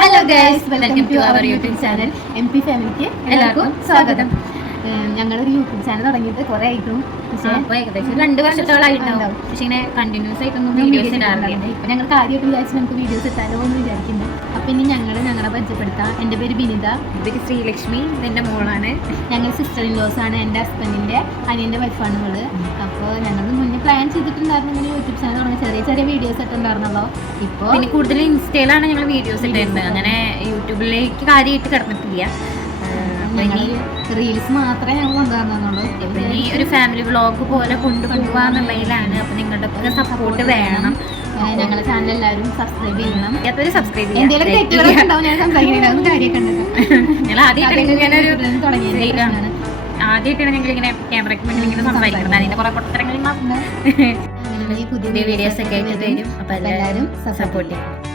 Hello guys, welcome to our YouTube channel MP ഫാമിലിക്ക് എല്ലാവർക്കും സ്വാഗതം. ഞങ്ങളൊരു യൂട്യൂബ് ചാനൽ തുടങ്ങിയിട്ട് കുറെ ആയിട്ടും, പക്ഷേ ഏകദേശം 2 വർഷത്തോളായിട്ടുണ്ടാവും. പക്ഷേ ഇങ്ങനെ കണ്ടിന്യൂസ് ആയിട്ടൊന്നും വീഡിയോസ് ഇടാറില്ല. ഇപ്പം ഞങ്ങൾ കാര്യമായിട്ട് വിചാരിച്ച് നമുക്ക് വീഡിയോസ് ഇട്ടാലോ എന്ന് വിചാരിക്കുന്നത്. അപ്പം ഇനി ഞങ്ങളെ പരിചയപ്പെടുത്താം. എൻ്റെ പേര് ബിനിത, ഇവര് ശ്രീലക്ഷ്മി, എൻ്റെ മോളാണ്. ഞങ്ങൾ സിസ്റ്റർ ഇൻ ലോസ് ആണ്. എൻ്റെ ഹസ്ബൻഡിൻ്റെ അനിയൻ്റെ വൈഫാണ് ഇവള്. അപ്പോൾ ഞങ്ങൾ മുന്നേ പ്ലാൻ ചെയ്തിട്ടുണ്ടായിരുന്നു ഇങ്ങനെ യൂട്യൂബ് ചാനൽ തുടങ്ങി. ചെറിയ ചെറിയ വീഡിയോസ് ഒക്കെ ഉണ്ടായിരുന്നല്ലോ. ഇപ്പോൾ പിന്നെ കൂടുതൽ ഇൻസ്റ്റയിലാണ് ഞങ്ങൾ വീഡിയോസ് ഇട്ടിരുന്നത്. അങ്ങനെ യൂട്യൂബിലേക്ക് കാര്യമായിട്ട് കിടന്നിട്ടില്ല. റീൽസ് മാത്രമേ ഞങ്ങൾ കൊണ്ടുവന്നുള്ളൂ. ഇപ്പം ഇനി ഒരു ഫാമിലി വ്ളോഗ് പോലെ കൊണ്ടുപോകാന്നുള്ളതിലാണ്. അപ്പം നിങ്ങളുടെ ഒക്കെ സപ്പോർട്ട് വേണം. ഞങ്ങളുടെ ചാനൽ എല്ലാവരും സബ്സ്ക്രൈബ് ചെയ്യണം. സബ്സ്ക്രൈബ് എന്തെങ്കിലും തെറ്റുകളൊക്കെ ഉണ്ടാവും, ഞാൻ സംസാരിക്കുന്നുണ്ടാവും കാര്യമൊക്കെ ഉണ്ട്. ഞങ്ങൾ ആദ്യമായിട്ടാണ് ഞങ്ങൾ ഇങ്ങനെ ക്യാമറയ്ക്ക് മുന്നിൽ ഇങ്ങനെ സംസാരിക്കുന്നത്. അതിന്റെ കുറെ പൊട്ടത്തരങ്ങളുണ്ടാവും. പുതിയ വീഡിയോസ് ഒക്കെ ആയിട്ട് തരും. അപ്പം എല്ലാവരും സപ്പോർട്ട് ചെയ്യും.